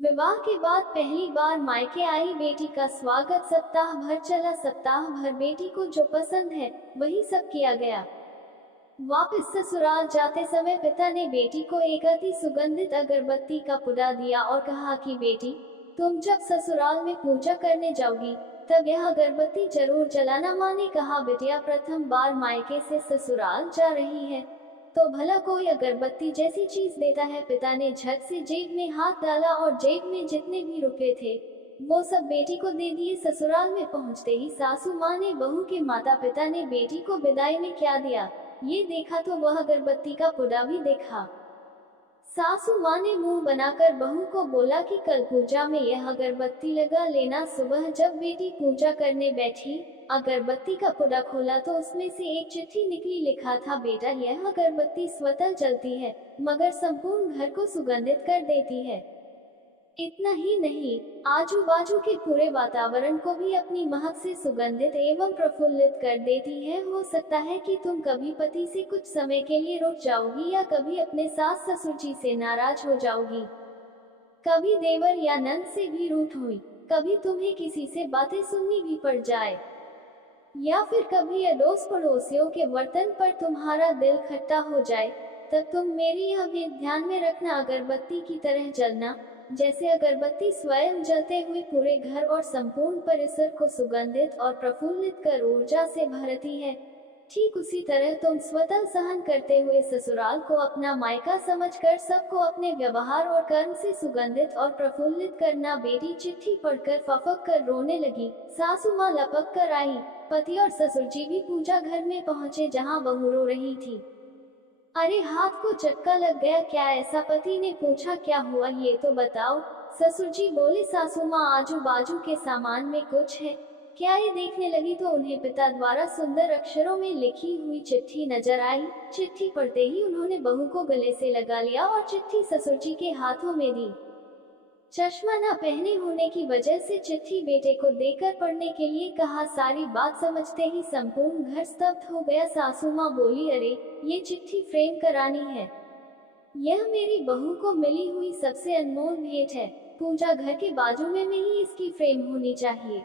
विवाह के बाद पहली बार मायके आई बेटी का स्वागत सप्ताह भर चला। सप्ताह भर बेटी को जो पसंद है वही सब किया गया। वापस ससुराल जाते समय पिता ने बेटी को एक अति सुगंधित अगरबत्ती का पुडा दिया और कहा कि बेटी, तुम जब ससुराल में पूजा करने जाओगी तब यह अगरबत्ती जरूर जलाना। माँ ने कहा, बिटिया प्रथम बार मायके से ससुराल जा रही है तो भला कोई अगरबत्ती जैसी चीज देता है। पिता ने झट से जेब में हाथ डाला और जेब में जितने भी रुपए थे वो सब बेटी को दे दिए। ससुराल में पहुंचते ही सासू माँ ने बहू के माता पिता ने बेटी को विदाई में क्या दिया ये देखा तो वह अगरबत्ती का पुडा भी देखा। सासू माँ ने मुंह बनाकर बहू को बोला कि कल पूजा में यह अगरबत्ती लगा लेना। सुबह जब बेटी पूजा करने बैठी, अगरबत्ती का पुडा खोला तो उसमें से एक चिट्ठी निकली। लिखा था, बेटा यह अगरबत्ती स्वतः जलती है मगर संपूर्ण घर को सुगंधित कर देती है। इतना ही नहीं, आजू बाजू के पूरे वातावरण को भी अपनी महक से सुगंधित एवं प्रफुल्लित कर देती है। हो सकता है कि तुम कभी पति से कुछ समय के लिए रुक जाओगी या कभी अपने सास ससुर जी से नाराज हो जाओगी, कभी देवर या नंद से भी रूठ हुई, कभी तुम्हें किसी से बातें सुननी भी पड़ जाए या फिर कभी अड़ोस पड़ोसियों के वर्तन पर तुम्हारा दिल खट्टा हो जाए, तब तुम मेरी यह भी ध्यान में रखना, अगरबत्ती की तरह जलना। जैसे अगरबत्ती स्वयं जलते हुए पूरे घर और संपूर्ण परिसर को सुगंधित और प्रफुल्लित कर ऊर्जा से भरती है, ठीक उसी तरह तुम स्वतः सहन करते हुए ससुराल को अपना मायका समझकर सबको अपने व्यवहार और कर्म से सुगंधित और प्रफुल्लित करना। बेटी चिट्ठी पढ़कर फफक कर रोने लगी। सासू माँ लपक कर आई। पति और ससुर जी भी पूजा घर में पहुँचे जहाँ बहू रो रही थी। अरे हाथ को चक्का लग गया क्या? ऐसा पति ने पूछा। क्या हुआ ये तो बताओ। ससुर जी बोले, सासू माँ आजू बाजू के सामान में कुछ है क्या? ये देखने लगी तो उन्हें पिता द्वारा सुंदर अक्षरों में लिखी हुई चिट्ठी नजर आई। चिट्ठी पढ़ते ही उन्होंने बहू को गले से लगा लिया और चिट्ठी ससुर जी के हाथों में दी। चश्मा न पहने होने की वजह से चिट्ठी बेटे को देकर पढ़ने के लिए कहा। सारी बात समझते ही संपूर्ण घर स्तब्ध हो गया। सासू माँ बोली, अरे ये चिट्ठी फ्रेम करानी है, यह मेरी बहू को मिली हुई सबसे अनमोल भेंट है। पूजा घर के बाजू में ही इसकी फ्रेम होनी चाहिए।